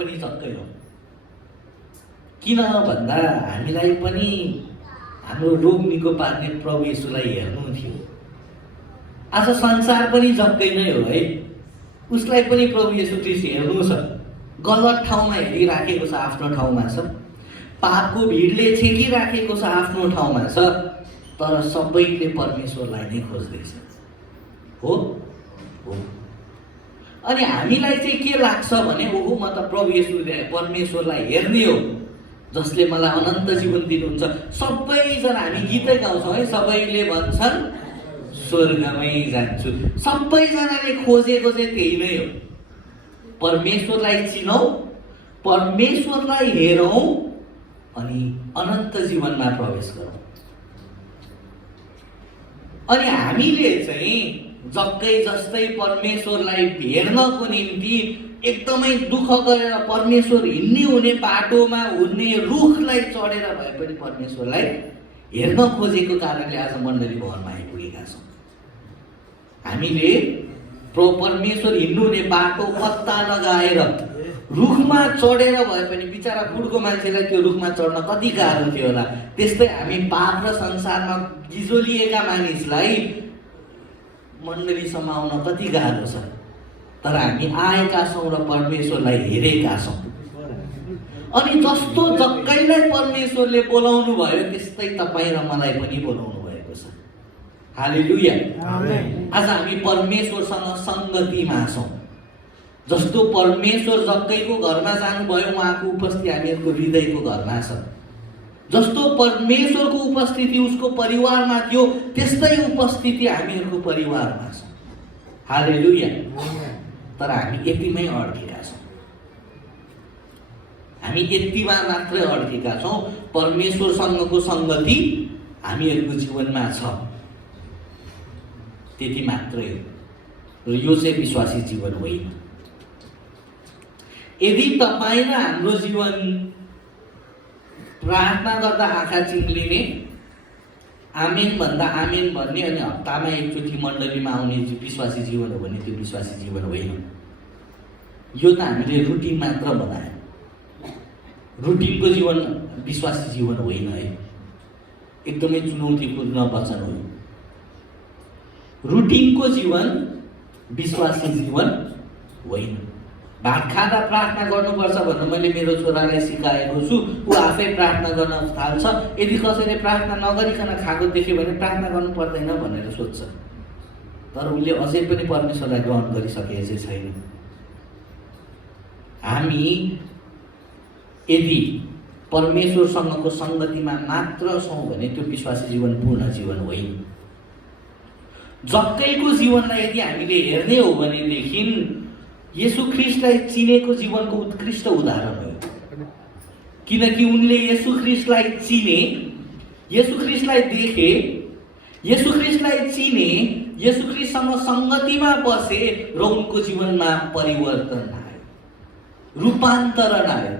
पनि झक्कै हो। किन भन्दा हामीलाई पनि हाम्रो रोग निको पार्ने प्रभु येशूलाई हेर्नु थियो। आज संसार पनि झक्कै नै हो है, उसलाई पनि प्रभु येशू ख्रीष्ट हेर्नु छ। गलत ठाउँमा हेरिराखेको छ, आफ्नो ठाउँमा छ। पापको भिडले छेकिराखेको छ, आफ्नो ठाउँमा छ। तर सबैले परमेश्वरलाई नै खोज्दैछ। हो हो। अनि हामीलाई चाहिँ के लाग्छ भने ओहो म त प्रभु येशूले परमेश्वरलाई हेर्ने हो जसले मलाई अनन्त जीवन दिनुहुन्छ। सबैजना हामी गीतै गाउँछौँ है, सबैले भन्छन् स्वर्गमै जान्छु। सबैजनाले खोजेको चाहिँ त्यही नै हो। परमेश्वरलाई चिनौँ, परमेश्वरलाई हेरौँ अनि अनन्त जीवनमा प्रवेश गरौँ। अनि हामीले चाहिँ जक्कै जस्तै परमेश्वरलाई हेर्नको निम्ति एकदमै दुःख गरेर परमेश्वर हिँड्ने हुने बाटोमा हुने रुखलाई चढेर भए पनि परमेश्वरलाई हेर्न खोजेको कारणले आज मण्डली भवनमा आइपुगेका छौँ। हामीले परमेश्वर हिँड्नु हुने बाटो पत्ता लगाएर रुखमा चढेर भए पनि बिचरा बुढको मान्छेलाई त्यो रुखमा चढ्न कति गाह्रो थियो होला। त्यस्तै हामी पाप र संसारमा गिजोलिएका मानिसलाई मण्डलीसम्म आउन कति गाह्रो छ। तर हामी आएका छौँ र परमेश्वरलाई हेरेका छौँ। अनि जस्तो जक्कैलाई परमेश्वरले बोलाउनु भयो त्यस्तै तपाईँ र मलाई पनि बोलाउनु भएको छ। हालेलुया। आज हामी परमेश्वरसँग सङ्गतिमा छौँ। जस्तो परमेश्वर जक्कैको घरमा जानुभयो, उहाँको उपस्थिति हामीहरूको हृदयको घरमा छ। जस्तो परमेश्वरको उपस्थिति उसको परिवारमा थियो त्यस्तै उपस्थिति हामीहरूको परिवारमा छ। हालेलुया। तर हामी यतिमै अड्केका छौँ। हामी यतिमा मात्रै अड्केका छौँ। परमेश्वरसँगको सङ्गति हामीहरूको जीवनमा छ, त्यति मात्रै हो। र यो चाहिँ विश्वासी जीवन होइन। यदि तपाईँ र हाम्रो जीवन प्रार्थना गर्दा आँखा चिम्लिने, आमेन भन्दा आमेन भन्ने अनि हप्तामा एकचोटि मण्डलीमा आउने विश्वासी जीवन हो भने त्यो विश्वासी जीवन होइन। यो त हामीले रुटिन मात्र बनायो। रुटिनको जीवन विश्वासी जीवन होइन है, एकदमै चुनौतीपूर्ण वचन हो। रुटिनको जीवन विश्वासी जीवन होइन। भात खाँदा प्रार्थना गर्नुपर्छ भनेर मैले मेरो छोरालाई सिकाएको छु। ऊ आफै प्रार्थना गर्न थाल्छ। यदि कसैले प्रार्थना नगरिकन खाएको देख्यो भने प्रार्थना गर्नु पर्दैन भनेर सोध्छ। तर उसले अझै पनि परमेश्वरलाई ग्रहण गरिसकेको चाहिँ छैन। हामी यदि परमेश्वरसँगको सङ्गतिमा मात्र छौँ भने त्यो विश्वासी जीवन पूर्ण जीवन होइन। जक्कैको जीवनलाई यदि हामीले हेर्ने हो भनेदेखि येशू ख्रीष्टलाई चिनेको जीवनको उत्कृष्ट उदाहरण हो। किनकि उनले येशू ख्रीष्टलाई चिने, येशू ख्रीष्टलाई देखे, येशू ख्रीष्टलाई चिने, येशू ख्रीष्टसँग सङ्गतिमा बसे र उनको जीवनमा परिवर्तन आयो, रूपान्तरण आयो।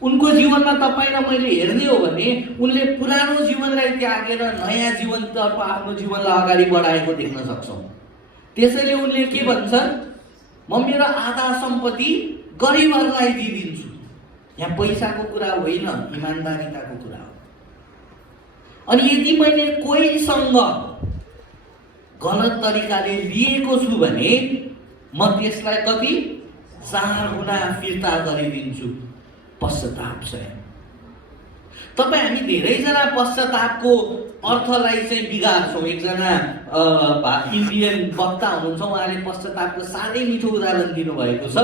उनको जीवनमा तपाईँ र मैले हेर्ने हो भने उनले पुरानो जीवनलाई त्यागेर नयाँ जीवनतर्फ आफ्नो जीवनलाई अगाडि बढाएको देख्न सक्छौँ। त्यसैले उनले के भन्छ, म मेरो आधा सम्पत्ति गरिबहरूलाई दिइदिन्छु। यहाँ पैसाको कुरा होइन, इमान्दारिताको कुरा हो। अनि यदि मैले कोहीसँग गलत तरिकाले लिएको छु भने म त्यसलाई कति 4 गुणा फिर्ता गरिदिन्छु। पश्चाताप छ। तपाईँ हामी धेरैजना पश्चातापको अर्थलाई चाहिँ बिगार्छौँ। एकजना इन्डियन वक्ता हुनुहुन्छ, उहाँले पश्चातापको साह्रै मिठो उदाहरण दिनुभएको छ।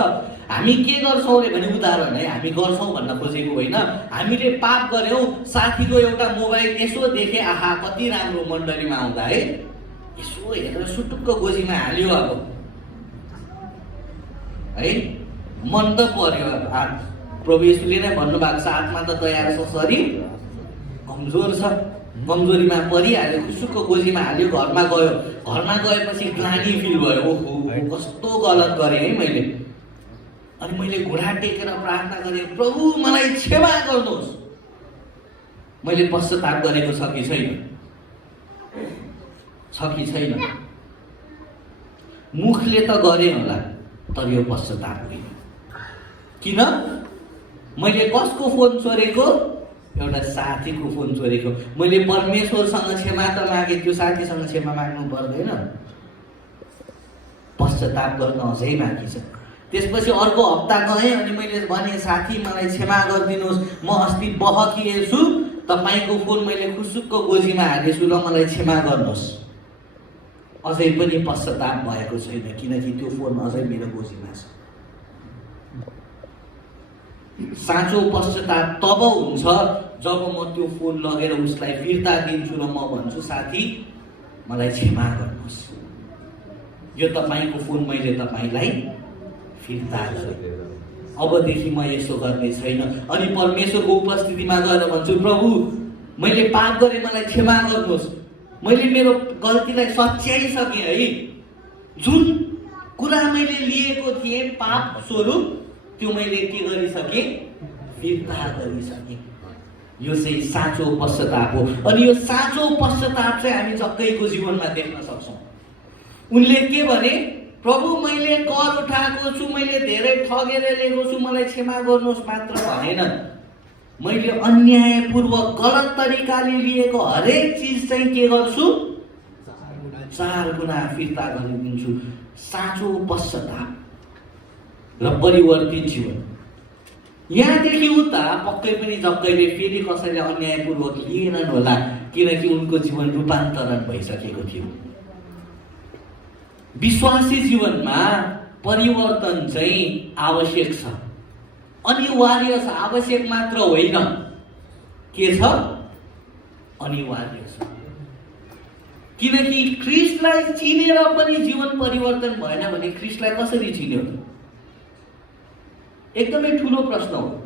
हामी के गर्छौँ अरे भने, उदाहरण है, हामी गर्छौँ भन्न खोजेको होइन। हामीले पाप गऱ्यौँ, साथीको एउटा मोबाइल यसो देखे, आहा कति राम्रो मण्डलीमा आउँदा है, यसो हेरेर सुटुक्क गोजीमा हाल्यो अब है, मन त पर्यो। प्रभु येशूले नै भन्नुभएको छ, आत्मा त तयार छ, शरीर कमजोर छ। कमजोरीमा परिहाल्यो, खुसुक्क गोजीमा हाल्यो, घरमा गयो। घरमा गएपछि ग्लानी फिल भयो, ओहो कस्तो गलत गरेँ है मैले। अनि मैले घुँडा टेकेर प्रार्थना गरेँ, प्रभु मलाई क्षमा गर्नुहोस्। मैले पश्चाताप गरेको छ कि छैन? छ कि छैन? मुखले त गरेँ होला, तर यो पश्चाताप होइन। किन? मैले कसको फोन चोरेको? एउटा साथीको फोन चोरेको। मैले परमेश्वरसँग क्षमा त मागे, त्यो साथीसँग क्षमा माग्नु पर्दैन, पश्चाताप गर्न अझै बाँकी छ। त्यसपछि अर्को हप्ता गएँ अनि मैले भने साथी मलाई क्षमा गरिदिनुहोस्, म अस्ति बहकिएछु, तपाईँको फोन मैले खुसुक्क गोजीमा हालेछु र मलाई क्षमा गर्नुहोस्। अझै पनि पश्चाताप भएको छैन, किनकि त्यो फोन अझै मेरो गोजीमा छ। साँचो पश्चाताप तब हुन्छ जब म त्यो फोन लगेर उसलाई फिर्ता दिन्छु र म भन्छु साथी मलाई क्षमा गर्नुहोस्, यो तपाईँको फोन मैले तपाईँलाई फिर्ता गरेँ, अबदेखि म यसो गर्ने छैन। अनि परमेश्वरको उपस्थितिमा गएर भन्छु प्रभु मैले पाप गरेँ, मलाई क्षमा गर्नुहोस्, मैले मेरो गल्तीलाई सच्याइसकेँ है, जुन कुरा मैले लिएको थिएँ पाप स्वरूप त्यो मैले के गरिसकेँ? फिर्ता गरिसकेँ। यो चाहिँ साँचो पश्चाताप हो। अनि यो साँचो पश्चाताप चाहिँ हामी जग्गैको जीवनमा देख्न सक्छौँ। उनले के भने? प्रभु मैले कर उठाएको छु, मैले धेरै ठगेर लिएको छु, मलाई क्षमा गर्नुहोस् मात्र भनेन, मैले अन्यायपूर्वक गलत तरिकाले लिएको हरेक चिज चाहिँ के गर्छु? 4 गुणा फिर्ता गरिदिन्छु। साँचो पश्चाताप र परिवर्तित जीवन। यहाँदेखि उता पक्कै पनि जग्गैले फेरि कसैले अन्यायपूर्वक लिएनन् होला, किनकि उनको जीवन रूपान्तरण भइसकेको थियो। विश्वासी जीवनमा परिवर्तन चाहिँ आवश्यक छ, अनिवार्य छ, आवश्यक मात्र होइन, के छ? अनिवार्य छ। किनकि ख्रीष्टलाई चिनेर पनि जीवन परिवर्तन भएन भने ख्रीष्टलाई कसरी चिन्यो? एकदमै ठुलो प्रश्न हो।